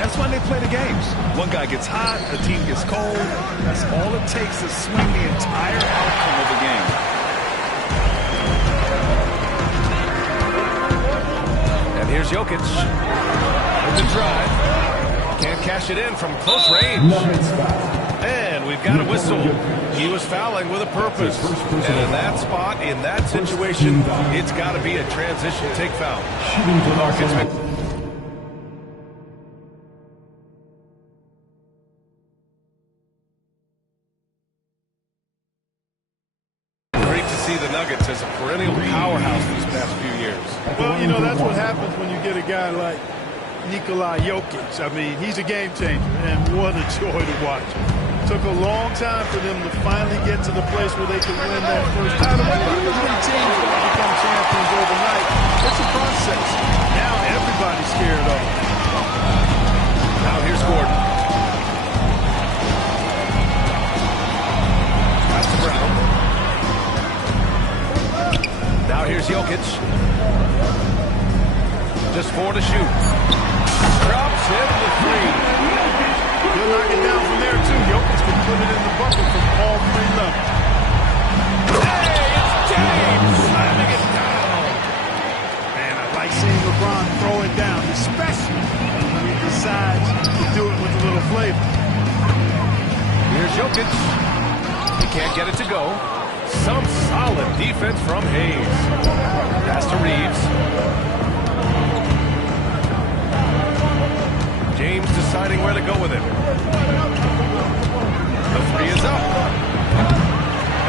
That's why they play the games. One guy gets hot, the team gets cold. That's all it takes to swing the entire outcome of the game. And here's Jokic with the drive. Can't cash it in from close range. And we've got a whistle. He was fouling with a purpose. And in that spot, in that situation, it's got to be a transition take foul. Great to see the Nuggets as a perennial powerhouse these past few years. Well, you know, that's what happens when you get a guy like Nikola Jokic. I mean, he's a game changer, and what a joy to watch. Took a long time for them to finally get to the place where they could win that first title. But usually teams don't become champions overnight. It's a process. Now everybody's scared of him. Now here's Gordon. Pass to Brown. Now here's Jokic. Just 4 to shoot. Drops in the 3. He'll knock it down from there, too. Jokic can put it in the bucket from all 3 levels. Hey, it's James slamming it down. Man, I like seeing LeBron throw it down, especially when he decides to do it with a little flavor. Here's Jokic. He can't get it to go. Some solid defense from Hayes. Pass to Reeves. James deciding where to go with it. The 3 is up.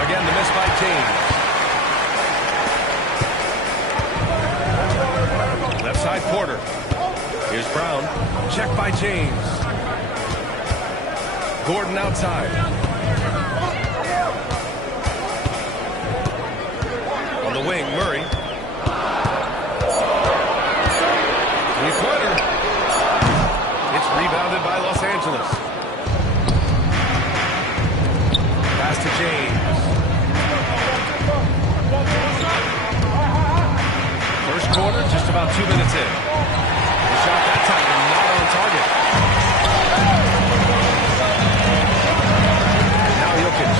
Again, the miss by James. Left side Porter. Here's Brown. Check by James. Gordon outside. On the wing, Murray. Three-pointer. It's rebounded by Los Angeles. Pass to James. First quarter, just about 2 minutes in. The shot that time, not on target. Now Jokic.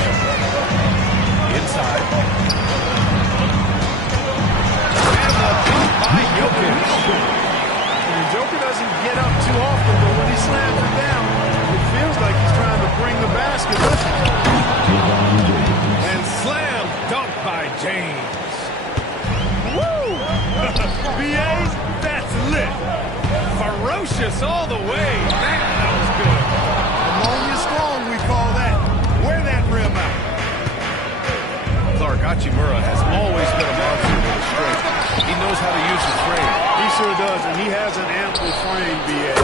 Inside. And the dunk by Jokic. Joker doesn't get up too often, but when he slams it down, it feels like he's trying to bring the basket with him. And slam dunk by James. Woo! BAs, that's lit. Ferocious all the way. Man, that was good. Ammonia strong, we call that. Wear that rim out. Clark Hachimura has always been a monster with his strength. He knows how to use his frame. He sure does, and he has an ample frame, BA.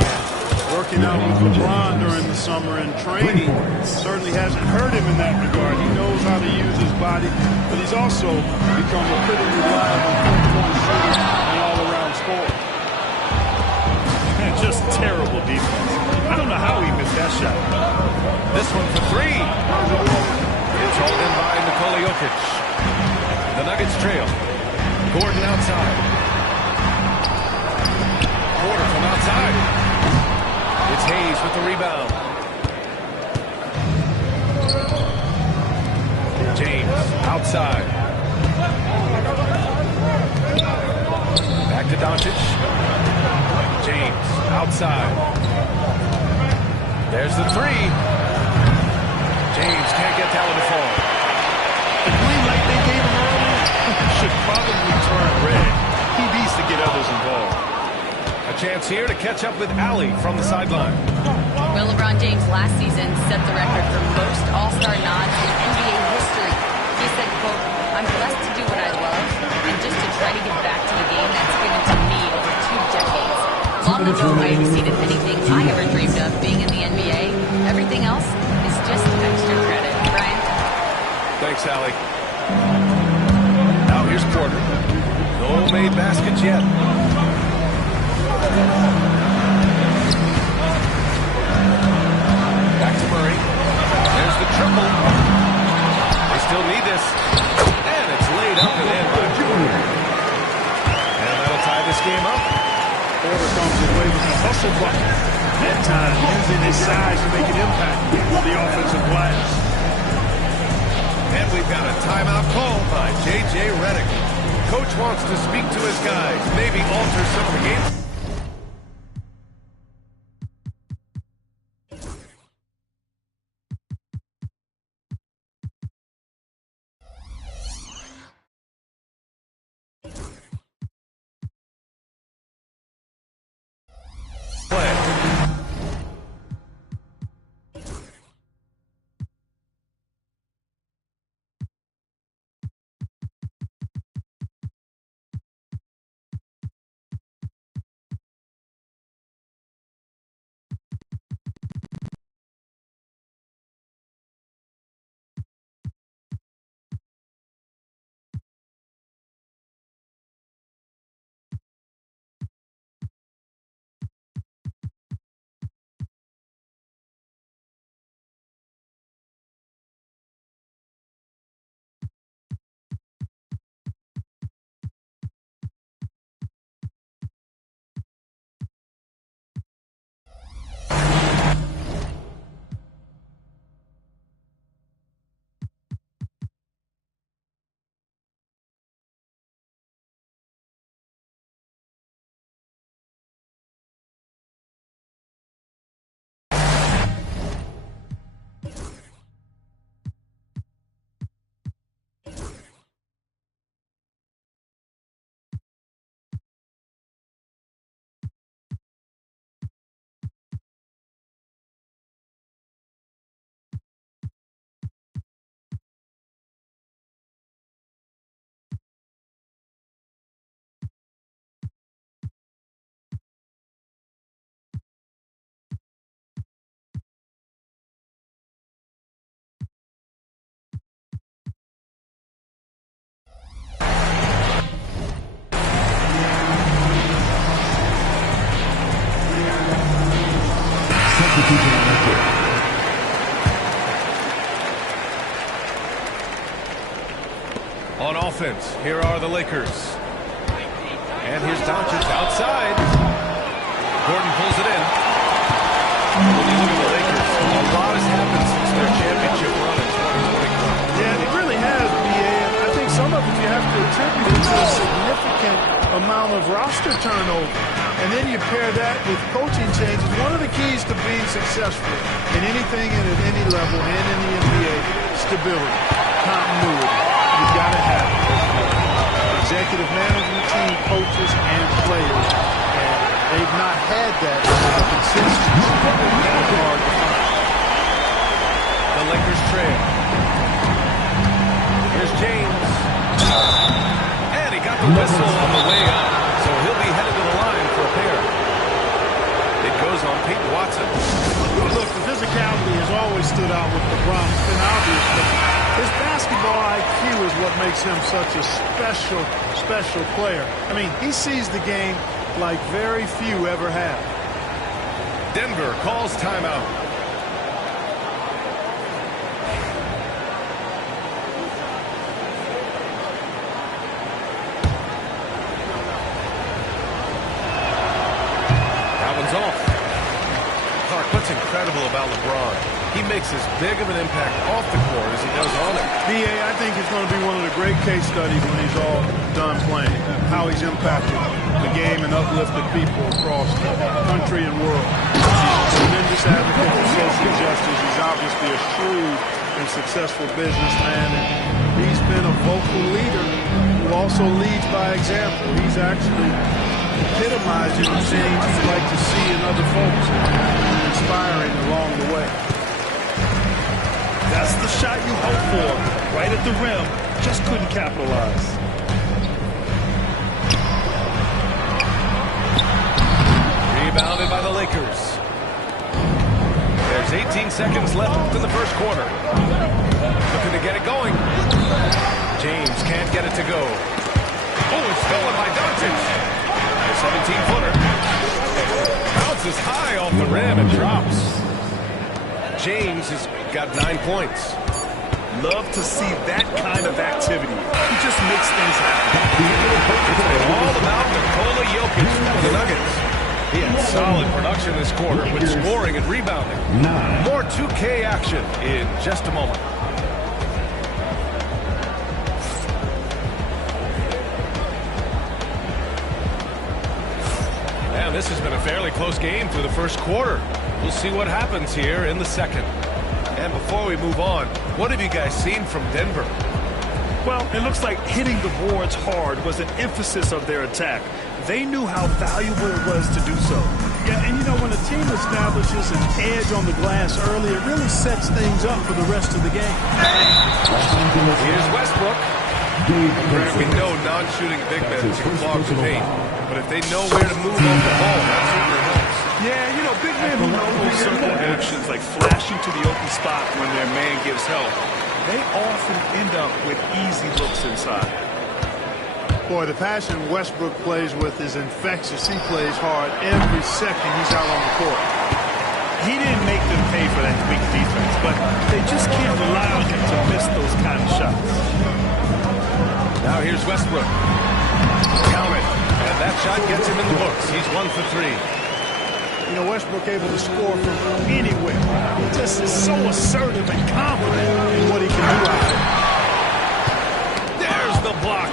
Working out with LeBron during the summer and training certainly hasn't hurt him in that regard. He knows how to use his body, but he's also become a pretty reliable three-point shooter and all-around scorer. Just terrible defense. I don't know how he missed that shot. This one for 3. It's hauled in by Nikola Jokic. The Nuggets trail. Gordon outside. Porter from outside. It's Hayes with the rebound. James outside. Back to Doncic. James outside. There's the 3. James can't get Talibafon. The green light they gave him earlier should probably turn red. He needs to get others involved. A chance here to catch up with Allie from the sideline. Well, LeBron James last season set the record for most All-Star nods in NBA history. He said, quote, "I'm blessed to do what I love and just to try to give back to the game that's given to me over 2 decades. Long ago, I exceeded anything I ever dreamed of being in the NBA. Everything else is just extra credit." Brian? Thanks, Allie. Now here's Porter. No made baskets yet. Back to Murray. There's the triple. They still need this. And it's laid up and in by Junior. And that'll tie this game up. Porter comes away with a hustle bucket. That time, using his size to make an impact on the offensive glass. And we've got a timeout called by J.J. Redick. Coach wants to speak to his guys, maybe alter some of the game. On offense, here are the Lakers. And here's Doncic outside. Gordon pulls it in. When you look at the Lakers, a lot has happened since their championship run in 2021. Yeah, it really has, B.A. And I think some of it you have to attribute to a significant amount of roster turnover. And then you pair that with coaching changes. One of the keys to being successful in anything and at any level and in the NBA, stability, continuity. You've got to have it. Executive management team, coaches, and players. And they've not had that consistency. It's hard to find. The Lakers trail. Here's James. And he got the whistle on the way up. So he'll be headed to the line for a pair. It goes on Peyton Watson. Look, the physicality has always stood out with LeBron. It's been obvious, but his basketball IQ is what makes him such a special player. I mean, he sees the game like very few ever have. Denver calls timeout. That one's off. Clark, what's incredible about LeBron? He makes as big of an impact off the court as he does on it. B.A., I think it's going to be one of the great case studies when he's all done playing, how he's impacted the game and uplifted people across the country and world. He's a tremendous advocate for social justice. He's obviously a shrewd and successful businessman, and he's been a vocal leader who also leads by example. He's actually epitomizing the things he'd like to see in other folks and inspiring along the way. That's the shot you hope for. Right at the rim. Just couldn't capitalize. Rebounded by the Lakers. There's 18 seconds left in the first quarter. Looking to get it going. James can't get it to go. Oh, it's stolen by Doncic. A 17-footer. Bounces high off the rim and drops. James has got 9 points. Love to see that kind of activity. He just makes things happen. It's all about Nikola Jokic for the Nuggets. He had solid production this quarter with scoring and rebounding. More 2K action in just a moment. And this has been a fairly close game through the first quarter. We'll see what happens here in the second. And before we move on, what have you guys seen from Denver? Well, it looks like hitting the boards hard was an emphasis of their attack. They knew how valuable it was to do so. Yeah, and you know, when a team establishes an edge on the glass early, it really sets things up for the rest of the game. Here's Westbrook. We know non-shooting big men can clog the paint, but if they know where to move off the ball, that certainly helps. Yeah, you know, big men who know those circle actions, like flashing to the open spot when their man gives help, they often end up with easy looks inside. Boy, the passion Westbrook plays with is infectious. He plays hard every second he's out on the court. He didn't make them pay for that weak defense, but they just can't rely on him to miss those kind of shots. Now here's Westbrook. Count it. And that shot gets him in the books. He's 1 for 3. You know, Westbrook able to score from anywhere. He just is so assertive and confident in what he can do out there. There's the block.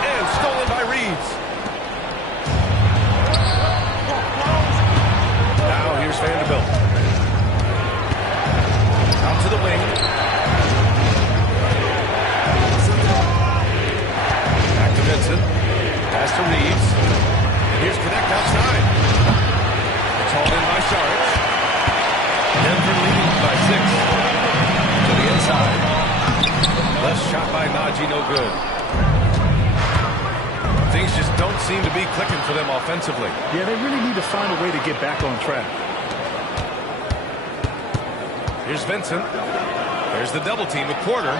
And stolen by Reeves. Now here's Vanderbilt. Out to the wing. Back to Vincent. Pass to Reeves. And here's Connect outside. It's hauled in by Saric. Denver leading by 6. To the inside. Left shot by Najee, no good. Things just don't seem to be clicking for them offensively. Yeah, they really need to find a way to get back on track. Here's Vincent. There's the double team with Porter.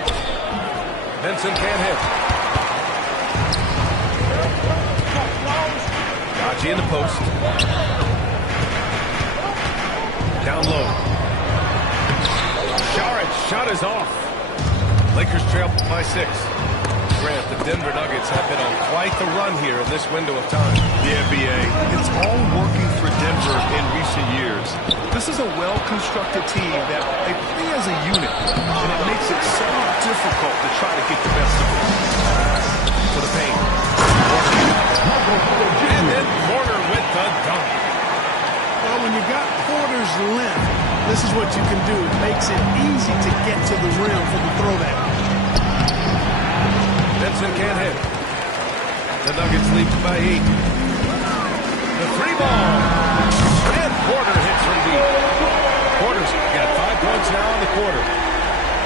Vincent can't hit. Najee in the post. Down low. Saric shot is off. Lakers trail by 6. Grant, the Denver Nuggets have been on quite the run here in this window of time. Yeah, B.A. It's all working for Denver in recent years. This is a well-constructed team that they play as a unit, and it makes it so difficult to try to get the best of it. To the paint. And then Porter with the dunk. Well, when you got Porter's length, this is what you can do. It makes it easy to get to the rim for the throwback. Vincent can't hit. The Nuggets lead by 8. The 3-ball. And Porter hits from deep. Porter's got 5 points now in the quarter.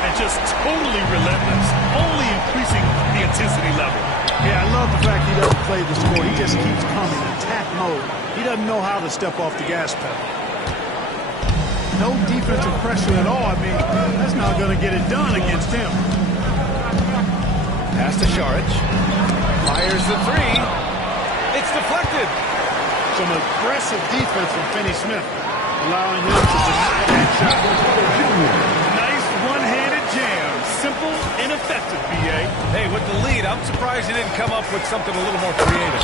And just totally relentless, only increasing the intensity level. Yeah, I love the fact he doesn't play the score. He just keeps coming, attack mode. He doesn't know how to step off the gas pedal. No defensive pressure at all. I mean, that's not going to get it done against him. Pass to Saric. Fires the 3. It's deflected. Some aggressive defense from Finney-Smith, allowing him to deny that shot. Nice one-handed jam. Simple and effective, B.A. Hey, with the lead, I'm surprised he didn't come up with something a little more creative.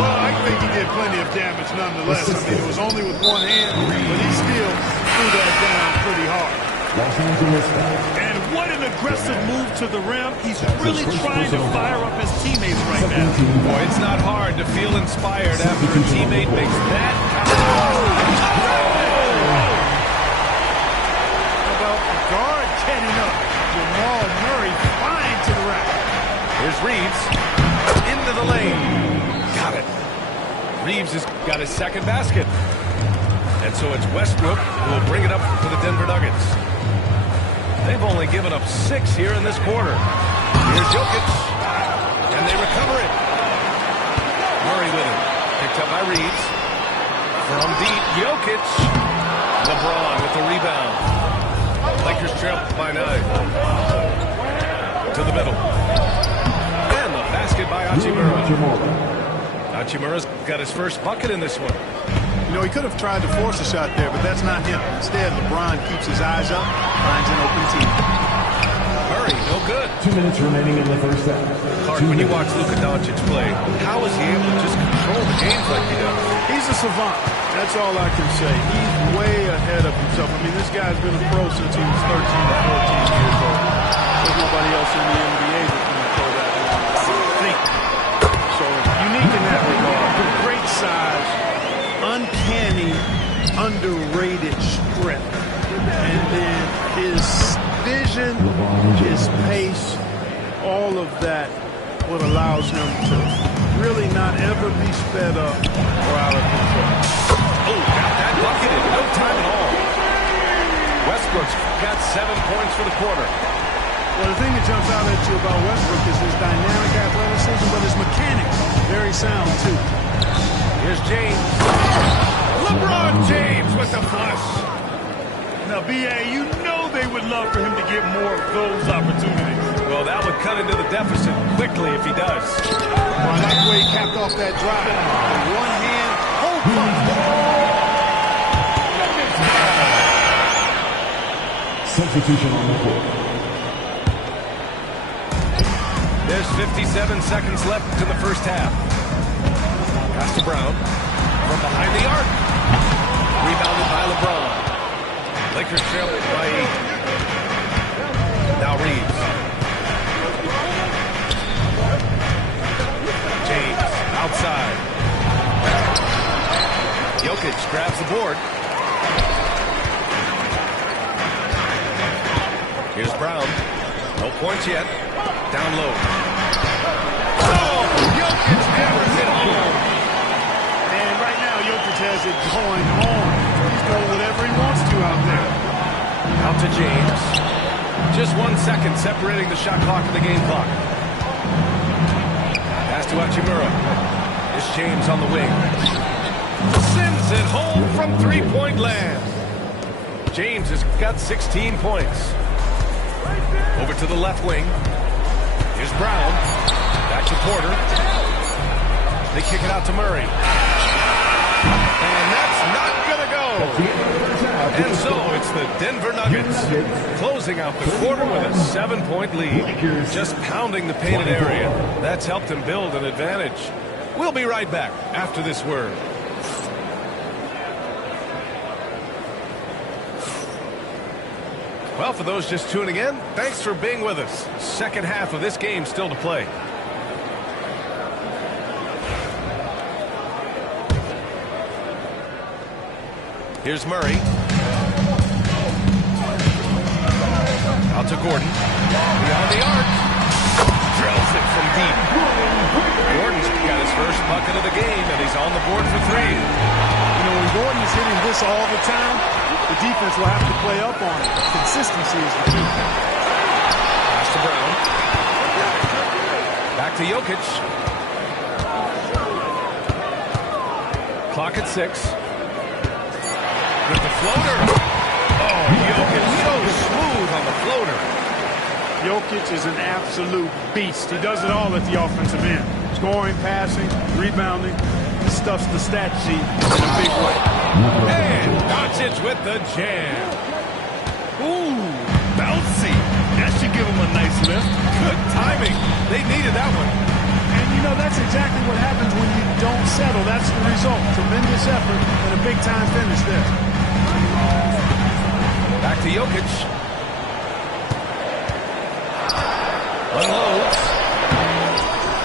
Well, I think he did plenty of damage nonetheless. I mean, it was only with one hand, but he still threw that down pretty hard. And what an aggressive move to the rim. He's really trying to fire up his teammates right now. Boy, it's not hard to feel inspired after a teammate makes that kind of... About the guard getting up. Jamal Murray flying to the rack. Here's Reeves. Into the lane. Got it. Reeves has got his second basket. And so it's Westbrook who will bring it up for the Denver Nuggets. They've only given up 6 here in this quarter. Here's Jokic. And they recover it. Murray with it. Picked up by Reeves. From deep, Jokic. LeBron with the rebound. Lakers trail by 9. To the middle. And the basket by Hachimura. Hachimura's got his first bucket in this one. You know, he could have tried to force a shot there, but that's not him. Instead, LeBron keeps his eyes up, finds an open team. Murray, no good. 2 minutes remaining in the first half. Clark, when you watch Luka Doncic play, how is he able to just control the games like he does? He's a savant. That's all I can say. He's way ahead of himself. I mean, this guy's been a pro since he was 13 or 14 years old. There's nobody else in the NBA that can throw that long, I don't think. So, unique in that regard. Great size, uncanny, underrated strength. And then his vision, his pace, all of that, what allows him to really not ever be sped up or out of control. Oh, got that bucket in no time at all. Westbrook's got 7 points for the quarter. Well, the thing that jumps out at you about Westbrook is his dynamic athleticism, but his mechanics, very sound, too. Here's James. LeBron James with the flush. Now, B.A., you know they would love for him to get more of those opportunities. Well, that would cut into the deficit quickly if he does. Well, I like the way he capped off that drive. With one hand, hold Substitution on the court. There's 57 seconds left in the first half. Pass to Brown. From behind the arc. Rebounded by LeBron. Lakers trail by 8. Now Reeves. James outside. Jokic grabs the board. Here's Brown. No points yet. Down low. Oh, Jokic hammers it home. And right now, Jokic has it going home. He's doing whatever he wants to out there. Out to James. Just 1 second separating the shot clock and the game clock. Pass to Hachimura. Here's James on the wing. Sends it home from three-point land. James has got 16 points. Over to the left wing. Here's Brown. Back to Porter. They kick it out to Murray. And that's not going to go. And so it's the Denver Nuggets closing out the quarter with a 7-point lead. Just pounding the painted area. That's helped them build an advantage. We'll be right back after this word. Well, for those just tuning in, thanks for being with us. Second half of this game still to play. Here's Murray. Out to Gordon. Beyond the arc. Drills it from deep. Gordon's got his first bucket of the game, and he's on the board for 3. You know, when Gordon is hitting this all the time, the defense will have to play up on it. Consistency is the key. Pass to Brown. Back to Jokic. Clock at 6. With the floater. Oh, Jokic so smooth on the floater. Jokic is an absolute beast. He does it all at the offensive end. Scoring, passing, rebounding. He stuffs the stat sheet in a big way. And Doncic with the jam. Ooh, bouncy. That should give him a nice lift. Good timing. They needed that one. And, you know, that's exactly what happens when you don't settle. That's the result. Tremendous effort and a big-time finish there. Back to Jokic. Unloads.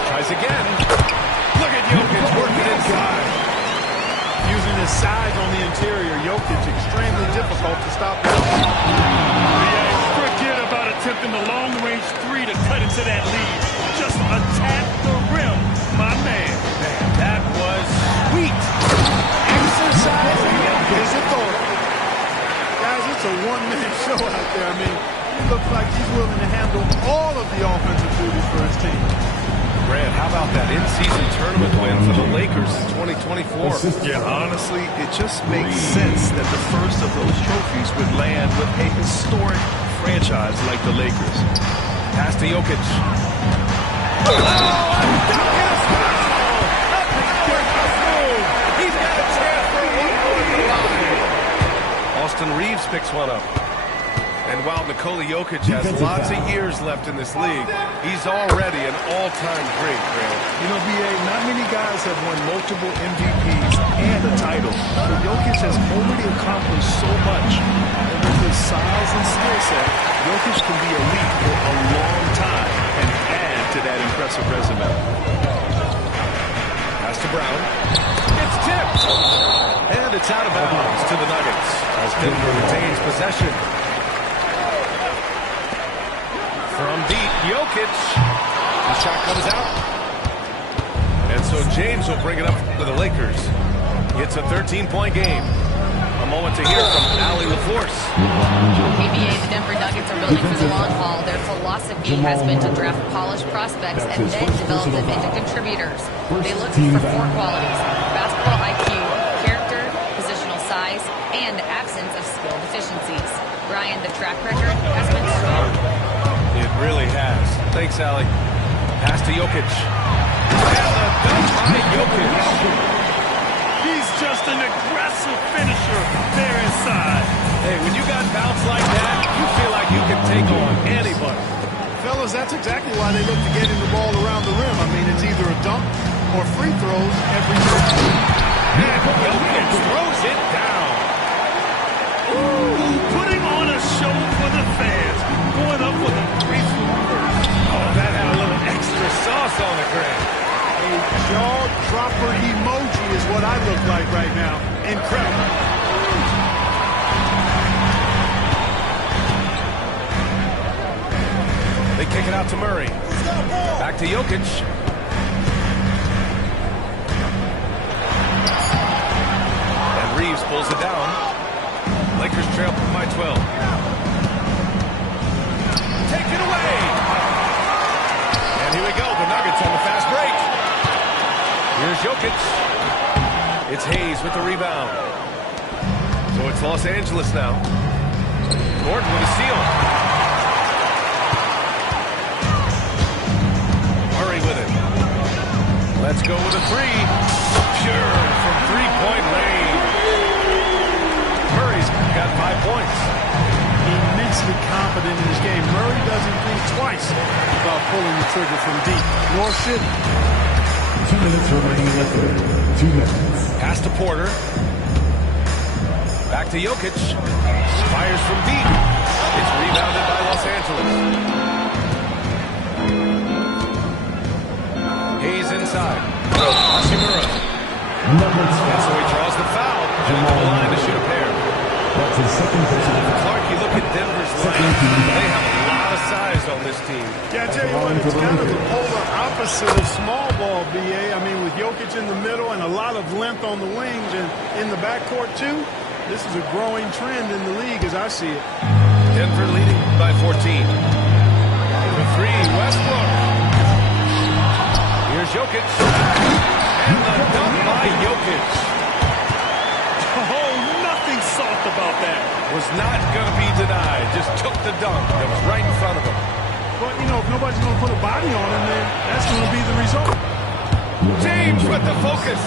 Tries again. Look at Jokic working inside. Using his size on the interior, Jokic extremely difficult to stop. Yeah, forget about attempting the long-range 3 to cut into that lead. Just attack the rim, my man. That was sweet. Exercising his authority. Guys, it's a one-man show out there. I mean, he looks like he's willing to handle all of the offensive duties for his team. Brad, how about that in-season tournament win for the Lakers in 2024? Yeah, honestly, it just makes sense that the first of those trophies would land with a historic franchise like the Lakers. Pass to Jokic. He's got a chance for a one-point line. Austin Reeves picks one up. And while Nikola Jokic has lots of years left in this league, he's already an all-time great, Grant. You know, B.A., not many guys have won multiple MVPs and a title. But Jokic has already accomplished so much. And with his size and skill set, Jokic can be elite for a long time and add to that impressive resume. Pass to Brown. It's tipped. And it's out of bounds to the Nuggets as Denver retains possession. From deep, Jokic. The shot comes out. And so James will bring it up to the Lakers. It's a 13-point game. A moment to hear from Allie LaForce. KBA, the Denver Nuggets are building for the long haul. Their philosophy has been to draft polished prospects and then develop them into contributors. They look for four qualities: basketball IQ, character, positional size, and the absence of skill deficiencies. Brian, the track record has been strong. It really has. Thanks, Allie. Pass to Jokic. And the dunk by Jokic. He's just an aggressive finisher there inside. Hey, when you got bounce like that, you feel like you can take on anybody. Fellas, that's exactly why they look to getting the ball around the rim. I mean, it's either a dunk or free throws every time. And Jokic throws it down. Ooh, putting on a show for the fans. Going up with a free throw. Oh, that had a little extra sauce on it, Grant. A jaw-dropper emoji is what I look like right now. Incredible. They kick it out to Murray. Back to Jokic. And Reeves pulls it down. Lakers trail by 12. Take it away. And here we go. The Nuggets on the fast break. Here's Jokic. It's Hayes with the rebound. So it's Los Angeles now. Gordon with a steal. Murray with it. Let's go with a three. Pure from three-point range. Murray's got 5 points. Immensely confident in his game. Murray doesn't think twice about pulling the trigger from deep, nor should he. 2 minutes remaining in the third. 2 minutes. Pass to Porter. Back to Jokic. Fires from deep. It's rebounded by Los Angeles. Hayes inside. Hashimura. And so he draws the foul. And into the line to shoot a pair. That's his second personal. Clark, you look at Denver's line. They have a lot of size on this team. Yeah, I tell you what, it's kind of the polar opposite of small ball, B.A. I mean, with Jokic in the middle and a lot of length on the wings and in the backcourt, too, this is a growing trend in the league as I see it. Denver leading by 14. The three, Westbrook. Here's Jokic. And the dunk by Jokic. Oh, nothing soft about that. Was not going to be denied. Just took the dunk that was right in front of him. But, you know, if nobody's going to put a body on him, then that's going to be the result. James with the focus.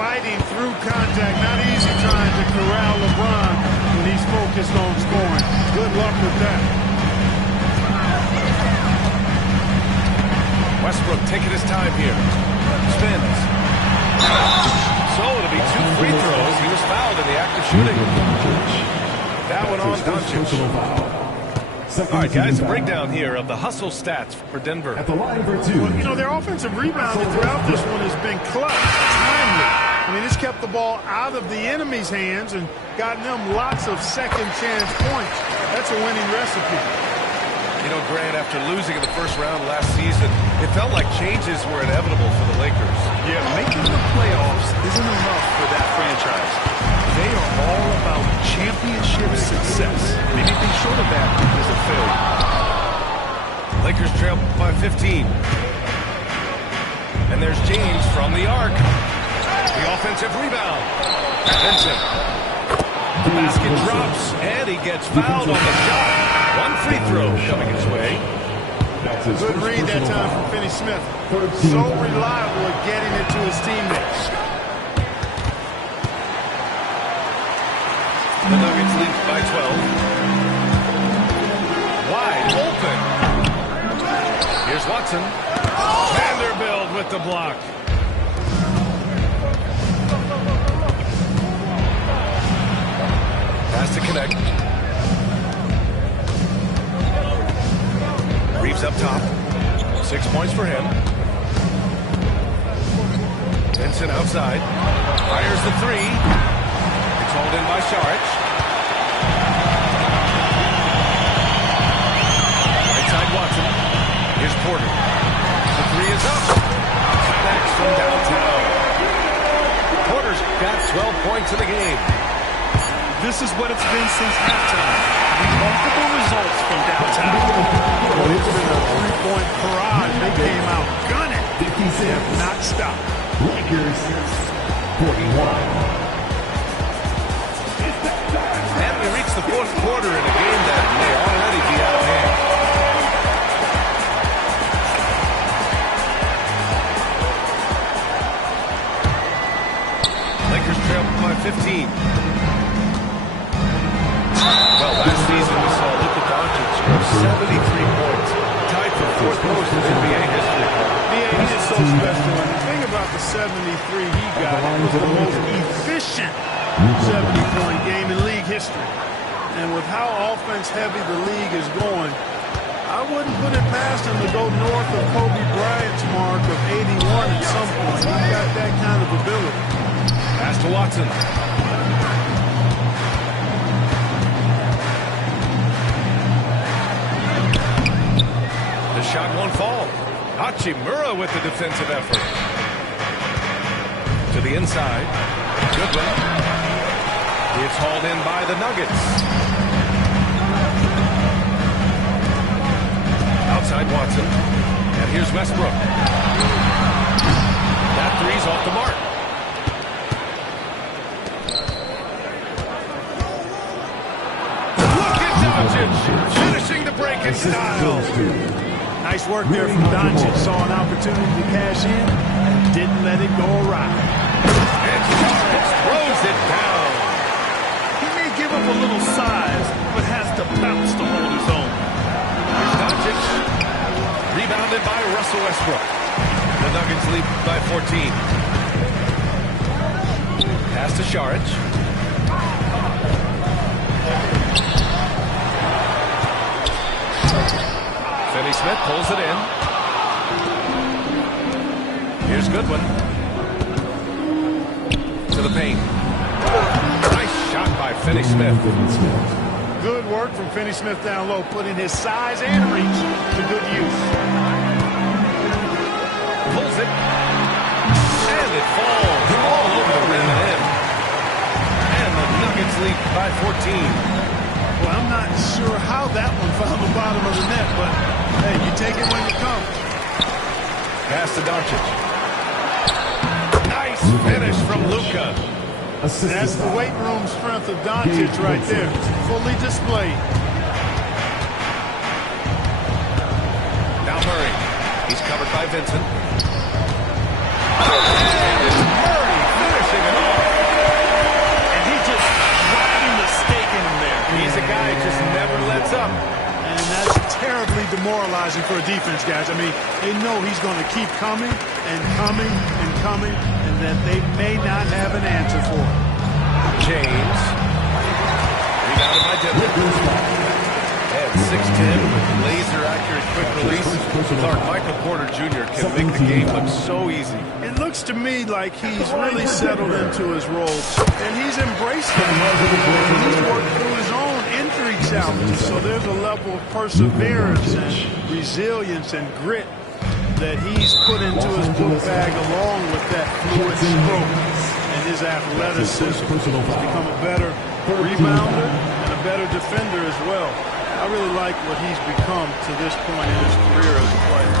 Fighting through contact. Not easy trying to corral LeBron when he's focused on scoring. Good luck with that. Westbrook taking his time here. Spins. So it'll be 2 free throws. He was fouled in the act of shooting. That one on Doncic. All right, guys, a breakdown here of the hustle stats for Denver. At the line for 2. Well, you know, their offensive rebounding throughout this one has been clutch, timely. I mean, it's kept the ball out of the enemy's hands and gotten them lots of second chance points. That's a winning recipe. You know, Grant, after losing in the first round last season, it felt like changes were inevitable for the Lakers. Yeah, making the playoffs isn't enough for that franchise. They are all about championship success. Anything short of that is a failure. Lakers trail by 15. And there's James from the arc. The offensive rebound. Vincent. The basket drops, and he gets fouled on the shot. 1 free throw coming his way. Good read that time from Finney-Smith. So reliable at getting it to his teammates. The Nuggets lead by 12. Watson. Vanderbilt with the block. Has to connect. Reeves up top. 6 points for him. Vincent outside. Fires the three. It's hauled in by Saric. Right side Watson. Here's Porter. The three is up. Connects from downtown. Porter's got 12 points in the game. This is what it's been since halftime. Remarkable results from downtown. Well, it's been a three-point barrage. They came out gunning. They have not stopped. Lakers 41. And we reach the fourth quarter in a game that may already be out of hand. Lakers trail by 15. Well, last season we saw Luka Doncic score 73 points, tied for fourth most in NBA history. Yeah, he is so special. And the thing about the 73 he got, it was the most efficient 70-point game in league history. And with how offense-heavy the league is going, I wouldn't put it past him to go north of Kobe Bryant's mark of 81 at some point. He's got that kind of ability. Pass to Watson. The shot won't fall. Hachimura with the defensive effort. To the inside. Goodwin. It's hauled in by the Nuggets. Outside Watson. And here's Westbrook. That three's off the mark. Look at Doncic finishing the break in style. Nice work there from Doncic. Saw an opportunity to cash in and didn't let it go awry. And Saric throws it down. He may give up a little size, but has to bounce to hold his own. Here's Doncic. Rebounded by Russell Westbrook. The Nuggets lead by 14. Pass to Saric. Finney-Smith pulls it in. Here's Goodwin. To the paint. Nice shot by Finney-Smith. Good work from Finney-Smith down low, putting his size and reach to good use. Pulls it. And it falls all over the rim and in. And the Nuggets lead by 14. Well, I'm not sure how that one found the bottom of the net, but hey, you take it when you come. Pass to Doncic. Nice finish from Luka. That's the weight room strength of Doncic right there. Fully displayed. Now Murray. He's covered by Vincent. And it's Murray finishing it off. And he just driving the stake in him there. He's a guy who just never lets up. And that's terribly demoralizing for a defense, guys. I mean, they know he's going to keep coming and coming and coming, and that they may not have an answer for it. James. Rebounded by Denver. And 6'10", laser-accurate quick release. Clark, Michael Porter Jr. can make the game look so easy. It looks to me like he's really settled into his role, and he's embraced it. He's worked through his own injury challenges, so there's a level of perseverance and resilience and grit that he's put into his book bag along with that fluid stroke and his athleticism. He's become a better rebounder and a better defender as well. I really like what he's become to this point in his career as a player.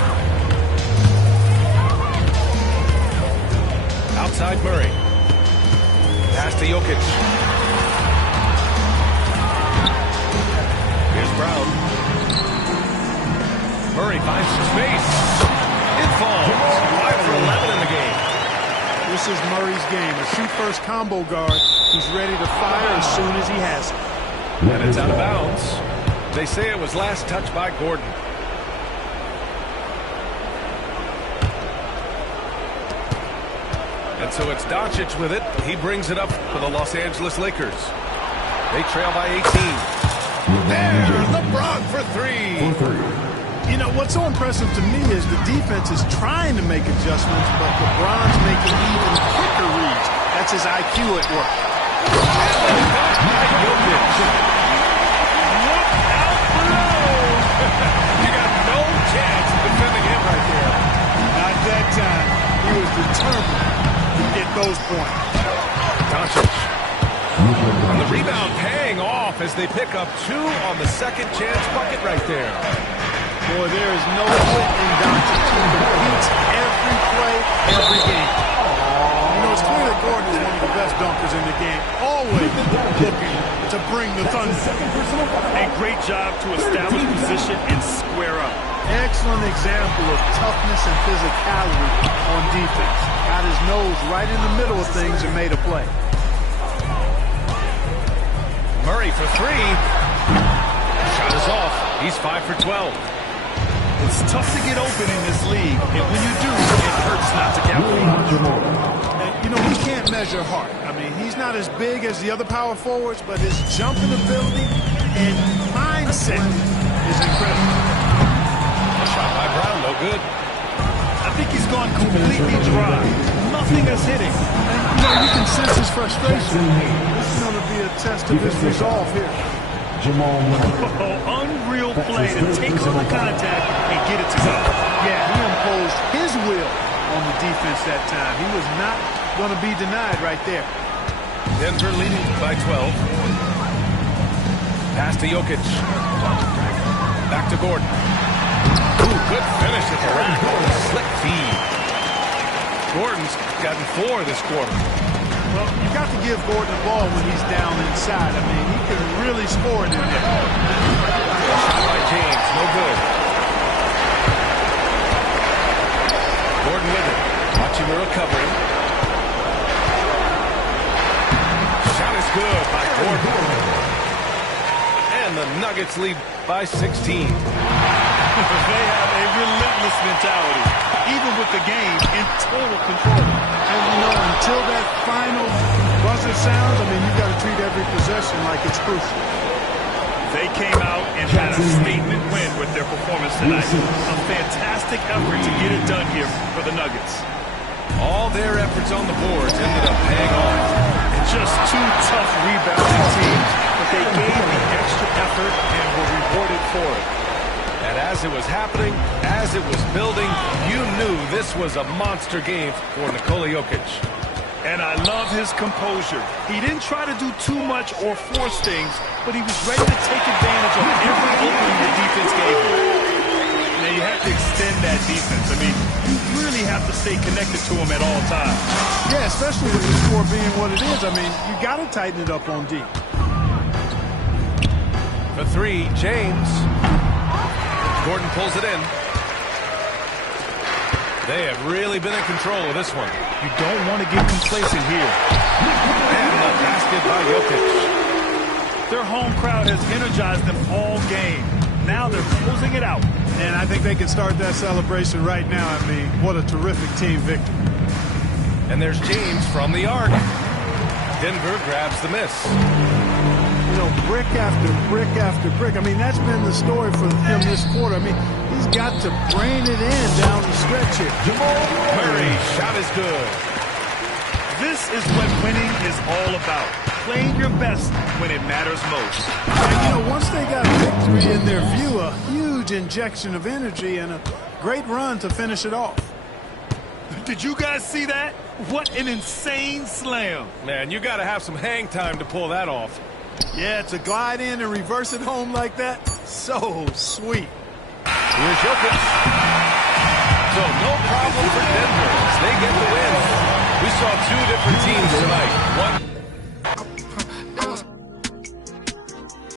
Outside Murray. Pass to Jokic. Here's Brown. Murray finds some space. It falls. 5 for 11 in the game. This is Murray's game. A shoot-first combo guard. He's ready to fire as soon as he has it. And it's out of bounds. They say it was last touched by Gordon. And so it's Doncic with it. He brings it up for the Los Angeles Lakers. They trail by 18. There, LeBron for three. You know, what's so impressive to me is the defense is trying to make adjustments, but LeBron's making even quicker reads. That's his IQ at work. Look out below. You got no chance of defending him right there. Not that time. He was determined to get those points. Doncic. And the rebound paying off as they pick up 2 on the second chance bucket right there. Boy, there is no quit in Doncic. He competes every play, every game. You know, it's clear that Gordon is one of the best dunkers in the game, always looking to bring the thunder. A great job to establish position and square up. Excellent example of toughness and physicality on defense. Got his nose right in the middle of things and made a play. Murray for 3. Shot is off. He's 5 for 12. It's tough to get open in this league, and when you do, it hurts not to capitalize. And, you know, we can't measure Hart. I mean, he's not as big as the other power forwards, but his jumping ability and mindset is incredible. A shot by Brown, no good. I think he's gone completely dry. Nothing is hitting. And, you know, you can sense his frustration. This is going to be a test of his resolve here. Unreal play to take on the contact and get it to go. Yeah, he imposed his will on the defense that time. He was not going to be denied right there. Denver leading by 12. Pass to Jokic. Back to Gordon. Ooh, good finish at the rack. Slick feed. Gordon's gotten 4 this quarter. Well, you got to give Gordon the ball when he's down inside. I mean, he can really score it in there. Shot by James, no good. Gordon with it. Watching the recovery. Shot is good by Gordon. And the Nuggets lead by 16. They have a relentless mentality, even with the game in total control. And, you know, until that final buzzer sounds, I mean, you've got to treat every possession like it's crucial. They came out and had a statement win with their performance tonight. A fantastic effort to get it done here for the Nuggets. All their efforts on the boards ended up paying off. Just 2 tough rebounding teams, but they gave the extra effort and were rewarded for it. And as it was happening, as it was building, you knew this was a monster game for Nikola Jokic. And I love his composure. He didn't try to do too much or force things, but he was ready to take advantage of every opening the defense gave him. Now, you have to extend that defense. I mean, you really have to stay connected to him at all times. Yeah, especially with the score being what it is. I mean, you got to tighten it up on D. For 3, James. Gordon pulls it in. They have really been in control of this one. You don't want to get complacent here. And the basket by Jokic. Their home crowd has energized them all game. Now they're closing it out. And I think they can start that celebration right now. I mean, what a terrific team victory. And there's James from the arc. Denver grabs the miss. You know, brick after brick after brick. I mean, that's been the story for him this quarter. I mean, he's got to brain it in down the stretch here. Murray, shot is good. This is what winning is all about. Playing your best when it matters most. And, you know, once they got victory in their view, a huge injection of energy and a great run to finish it off. Did you guys see that? What an insane slam. Man, you got to have some hang time to pull that off. Yeah, to glide in and reverse it home like that, so sweet. Here's Jokic. So no problem for Denver as they get the win. We saw 2 different teams tonight. One